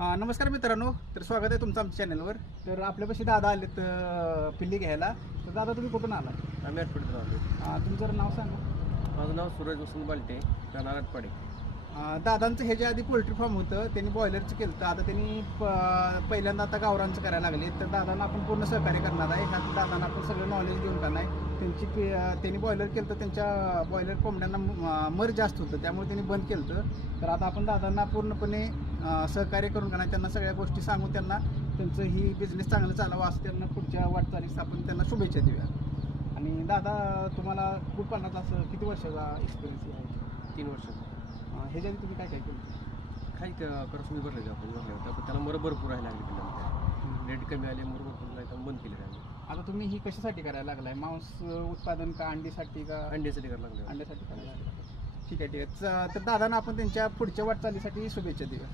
नमस्कार मित्रांनो, तर स्वागत आहे तुमचं आमच्या चॅनलवर. तर आपल्यापाशी दादा आलेत पिल्ली घ्यायला. तर दादा तुम्ही कुठून आला? आम्ही आठवड्यात आलो. तुमचं जरा नाव सांगा. माझं नाव सूरज वसंत बालटे, राहणार आटपाडे. दादांचं ह्याच्या आधी पोल्ट्री फार्म होतं, त्यांनी बॉयलरचं केलं होतं. आता त्यांनी पहिल्यांदा आता गावरांचं करायला लागले. तर दादांना आपण पूर्ण सहकार्य करणार आहे. ह्यात दादांना आपण सगळं नॉलेज देऊन करणार आहे. त्यांनी बॉयलर केलं तर त्यांच्या बॉयलर कोंबड्यांना मर जास्त होतं, त्यामुळे त्यांनी बंद केलं होतं. तर आता आपण दादांना पूर्णपणे सहकार्य करून करणार, त्यांना सगळ्या गोष्टी सांगून त्यांना त्यांचं ही बिझनेस चांगलं चालावं असं त्यांना पुढच्या वाटचालीस आपण त्यांना शुभेच्छा देऊया. आणि दादा, तुम्हाला कुक्कुटपालनाचा असं किती वर्षाचा एक्सपिरियन्स आहे? 3 वर्ष. ह्याच्या आधी तुम्ही काय काय केलं? काही करसून भरले आपण भरले होते, पण त्याला मर भरपूर राहायला लागले. पिल्लामध्ये रेट कमी आले, मर भरपूर नाही तर बंद केले आम्ही. आता तुम्ही ही कशासाठी करायला लागलाय? मांस उत्पादन का अंडीसाठी का? अंड्यासाठी करायला लागले. अंड्यासाठी करायला लागलाय. ठीक आहे. तर दादांना आपण त्यांच्या पुढच्या वाटचालीसाठी शुभेच्छा देऊया.